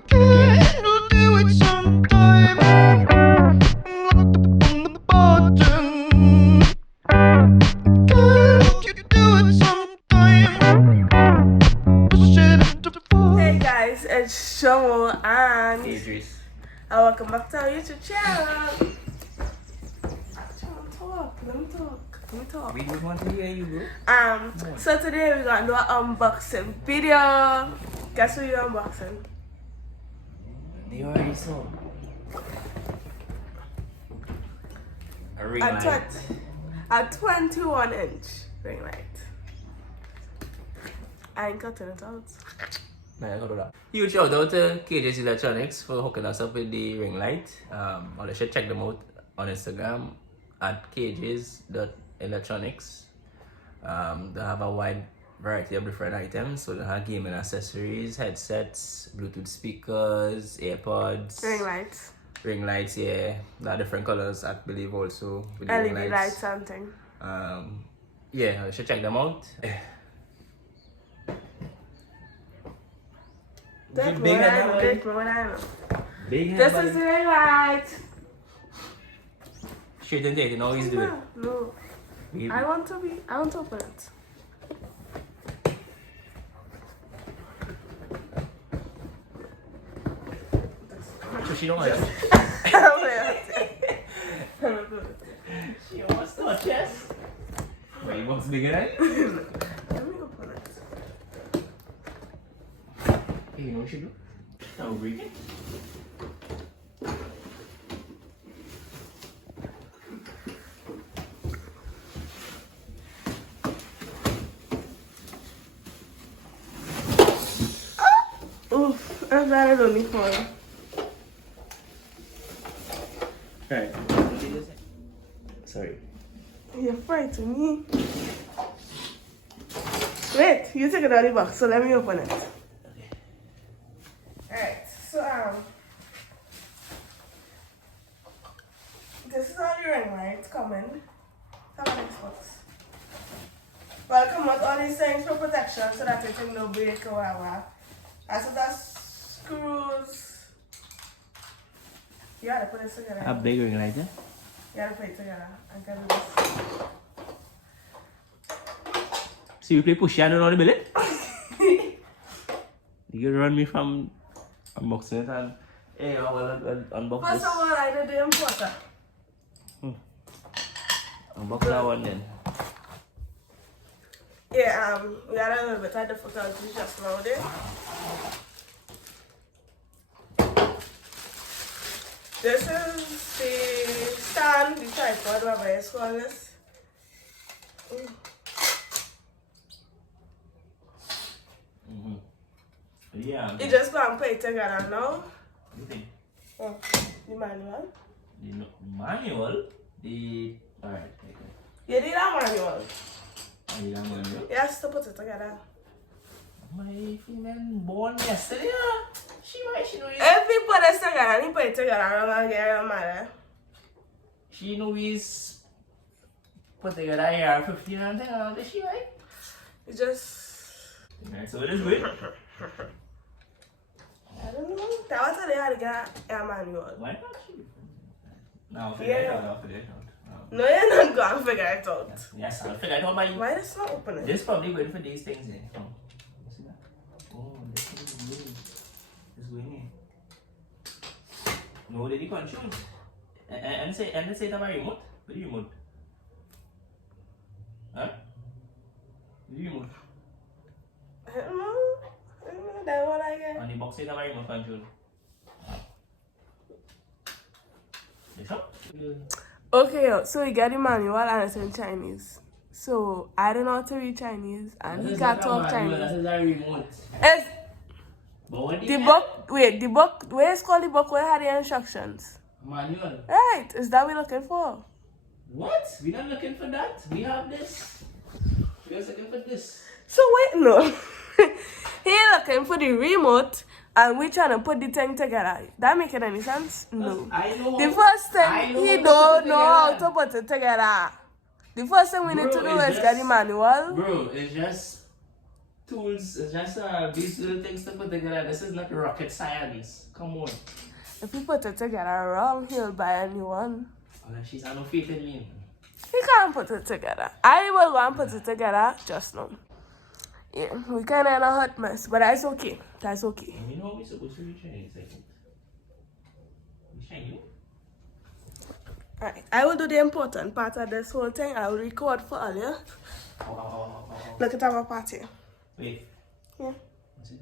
forget, we'll do it sometime. Locked up on the bottom. Can't you do it sometime? Push it into the floor. Hey guys, it's Jomo and Adris. welcome back to our YouTube channel. Let me talk. We just want to hear you, bro. So today we're gonna do an unboxing video. Guess what you're unboxing? They already saw. A ring light. A 21-inch ring light. I ain't cutting it out. Nah, I got that. Huge shout out to KJ's Electronics for hooking us up with the ring light. Or you should check them out on Instagram at kjs.electronics. They have a wide variety of different items. So they have gaming accessories, headsets, Bluetooth speakers, AirPods. Ring lights. Yeah. There are different colors, I believe, also. With the LED ring lights and thing. Yeah, you should check them out. Take Big one head, I know. buddy. Take one I know. Big This head, is the ring light. Straight and take it, now he's doing No. it. I want to open it. So she don't want it. She wants to touch us. Wait, what's bigger than it? Let me open it. Hey, you know what she do? Now break it. Oof, I'm glad I don't need foil. Right. Sorry. You're frightened me. Wait, you take it out of the box, so let me open it. Alright, so this is how the ring light coming. Have an Xbox. Well, come with all these things for protection so that it can no break or whatever. I said that screws. You gotta put this together. A big ring light, yeah? You gotta put it together. I gotta do this. So you play push and on the billet? You run me from unboxing it and hey, I will unbox First this. of all, I did the importer. Unbox that one then. Yeah, we had a little bit of difficulty just now there. This is the stand, the tripod, whatever it's called this. Yeah. You just go and put it together now. You think? Oh, the manual. The manual? The. Alright, okay. You need a manual. I need a manual. Yes, to put it together. My female born yesterday. She knows. If you put it together and you put it together, I'm gonna get your mother. She knows put together AR-15 and thing around this, she right? You just. Alright, so it is good. I don't know. That was how they had to get a manual. Why not she? No, figure it out. I'll figure it out. No, you're not going to figure it out. Yes, I'll figure it out by you. Why is it not opening? This is probably good for these things here. Oh, see that? Oh, this thing is good. It's going in. No, did you control? And say it's a remote? What do you remote? Huh? What do you remote? I don't know. That one I get. On the box it's a remote control. You sure? Okay, so you get the manual and it's in Chinese. So I don't know how to read Chinese and he can't talk Chinese. This is a remote. It's But what the book. Wait, the book. Where is called the book? Where had the instructions? Manual. Right. Is that what we're looking for? What? We're not looking for that. We have this. We're just looking for this. So wait, no. He looking for the remote and we trying to put the thing together. That making any sense? No. I know. The first thing he don't know how together. to put it together. The first thing we need to do is it's get the manual. Bro, it's just tools. It's just these little things to put together. This is not rocket science. Come on. If you put it together wrong, he'll buy a new one. Oh, she's not no faith in me. He can't put it together. I will go and put it together just now. Yeah, we kind of in a hot mess, but that's okay. That's okay. You know we're supposed to reach in a second. We shiny. Alright, I will do the important part of this whole thing. I will record for all you. Look at our party. Wait. Yeah. What's it?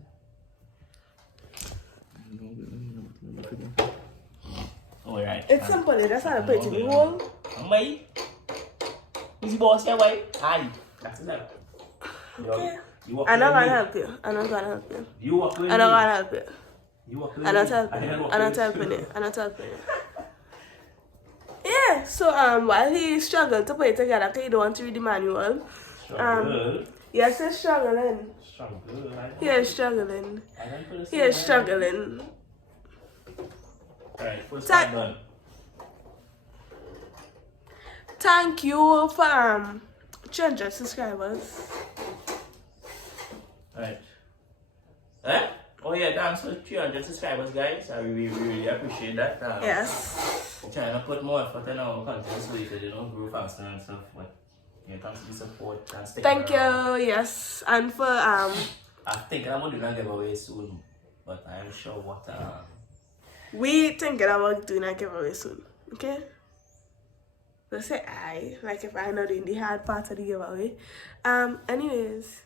Alright. It's simple. You just have to put it in the hole. Me? Who's the boss here, boy? Aye. That's it. Okay. You walk I'm not with gonna me. help you. I'm not gonna help you. You walk with I'm me. not gonna help you. You walk with I'm me. not helping you. I'm not helping you. I'm not helping you. Yeah, so while he struggled to put it together, because he don't want to read the manual. Struggle. Yes, he's struggling. Struggle. He is struggling. I don't put a He is struggling. Alright, first Thank- one done. Thank you for 300 subscribers. Alright. Eh? Oh yeah, thanks for 300 subscribers, guys. I really appreciate that. Yes. We're trying to put more effort in our content so you can grow faster and stuff. But yeah, thanks for the support and sticking Thank around. you. Yes, and for I'm thinking I'm gonna do a giveaway soon, but I'm sure what we thinking about doing a giveaway soon. Okay. Let's say I like if I know doing the hard part of the giveaway. Anyways.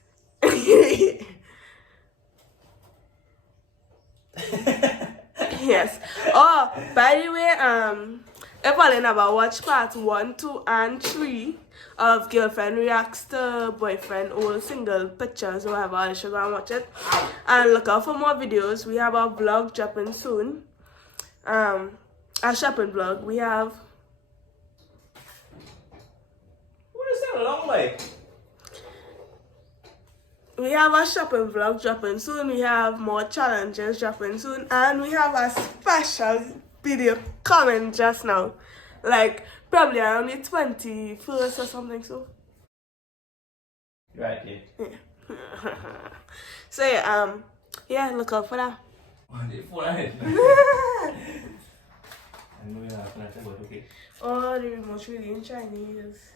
Yes. Oh, by the way, if all never watch part 1, 2, and 3 of Girlfriend Reacts to Boyfriend old single pictures or whatever, you should go and watch it. And look out for more videos. We have our vlog dropping soon. Our shopping vlog. We have what is that a long way? We have a shopping vlog dropping soon. We have more challenges dropping soon. And we have a special video coming just now. Like, probably around the 21st or something so. Right, yeah. So, yeah, look out for that. On the forehead. I know you're not gonna but okay. Oh, the remote's really in Chinese.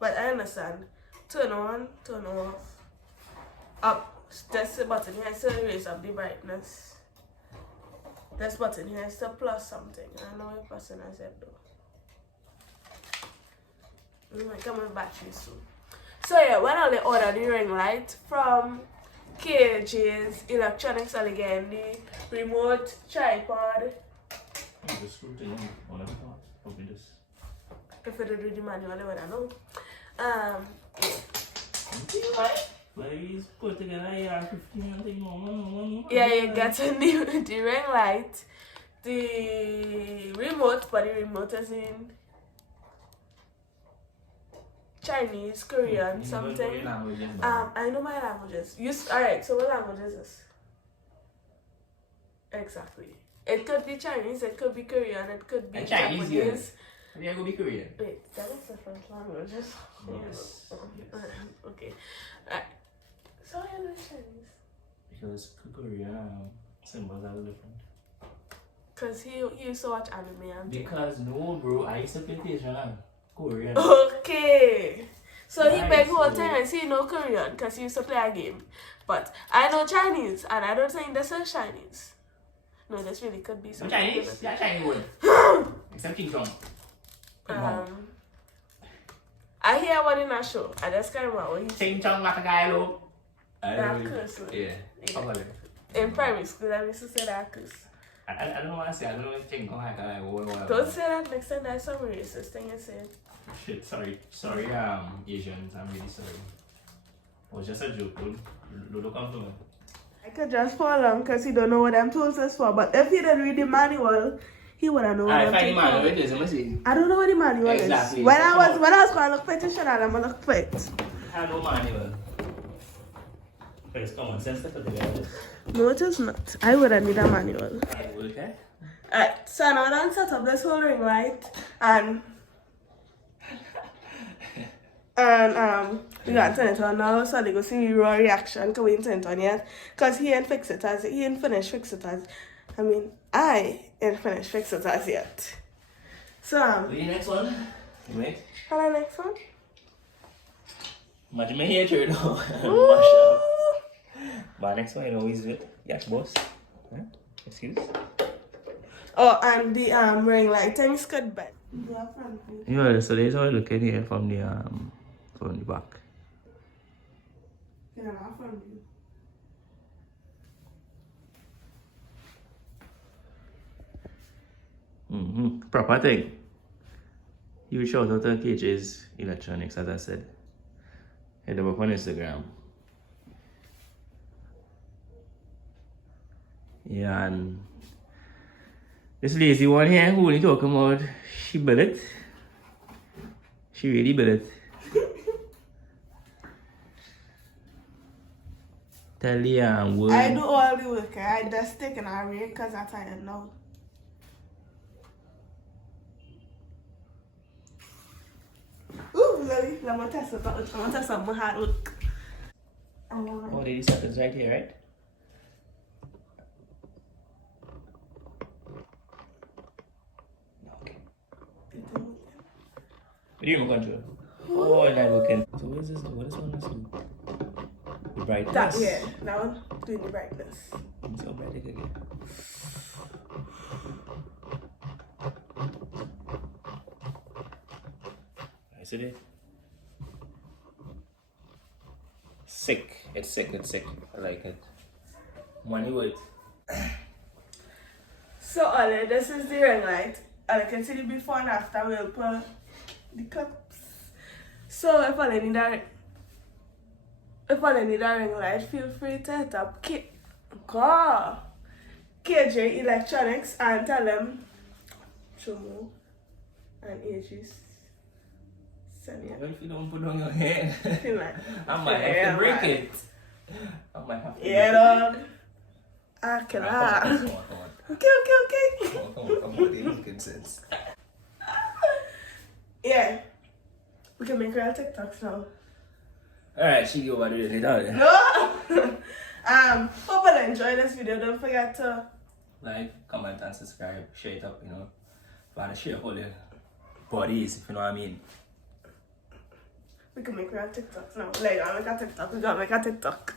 But I understand. Turn on, turn off. Up. That's the button here. It's to raise up the brightness. This button here is to plus something. I know what person I said though. I come with battery soon. So yeah, when I order the ring light from KJ's Electronics and again the remote tripod. Just screw it in on the part. Probably this. If I don't do the manual, I would know. Please put together yeah, 15 and thing more. Yeah, you get the ring light, the remote, but the remote is in Chinese, Korean, something. I know my languages. Alright, so what language is this? Exactly. It could be Chinese, it could be Korean, it could be Chinese, yeah. Japanese. Yeah, go be Korean. Wait, that is different languages. Yes. Okay. Alright. So I know Chinese. Because Korean symbols are different. Because he used to watch anime and things. Because no, bro, I used to play PlayStation Korean. Okay. So he Nice, beg whole bro. time and see no Korean because he used to play a game. But I know Chinese and I don't think this is Chinese. No, this really could be No something. Chinese? Yeah, Chinese word. Except King Kong. I hear one in a show. I just can't remember what he said. Ching Chong Makagalo. That curse word. Yeah. Probably. In primary school, I used to say that curse. I don't know what I say. I don't know if Ching Kong Makagalo or whatever. Don't say that next time. That's some racist thing you said. Shit, sorry, Asians, I'm really sorry. It was just a joke, don't come to me. I could just follow him because he don't know what them tools is for. But if he didn't read the manual, he would have known what I find the them manual, tools it is, let me see. I don't know what the manual Exactly. is. When I was going to look for it, I'm going to look for it. I have no manual. But it's common sense to put together. No, it is not. I would have need a manual. Okay. Alright, so now I done set up this whole ring light and And we got to turn it on now, so they go see raw reaction because we didn't turn it on yet. Because he ain't fix it as he ain't finished fix it as I ain't finished fix it as yet. So What's the next one? Wait. and the next one? Imagine my hair turn now. Mash Ooh. up. But next one, you know, is it? Yes, boss. Huh? Excuse? Oh, and the ring light things could bend. Yeah, so there's how I look at here from the back. Yeah, not from you. Proper thing. Huge shout out to KJ's Electronics, as I said. Head them up on Instagram. Yeah, and this lazy one here who only talking about she built it. She really built it. Tell you word. I do all the work. I just take an array because I'm tired now. Ooh, let me test it out. I'm going to test out my hard work. Oh, these settings right here, right? Okay. What do you remote control? Oh, it's not working. So what is this? What is one this do? The brightness. That, yeah, that one doing the brightness. It's so bright again. I see it. Sick. It's sick. It's sick. I like it. Money worth. So, Ollie, this is the ring light. And you can see the before and after. We'll put the cups. So, if I need a ring light, feel free to hit up KJ Electronics and tell them Jomo and Adris. What if you don't put on your hair? I might Yeah, have to break man. it. I might have to Yeah, dog. Ah, can Come I? on. Okay. Come on. It makes good sense. Yeah. We can make real TikToks now. Alright, she go over there. No! Hope you enjoy this video. Don't forget to Like, comment, and subscribe. Share it up, you know. For the share all your bodies, if you know what I mean. we can make real TikToks now. Like, I make a TikTok. We gotta make a TikTok.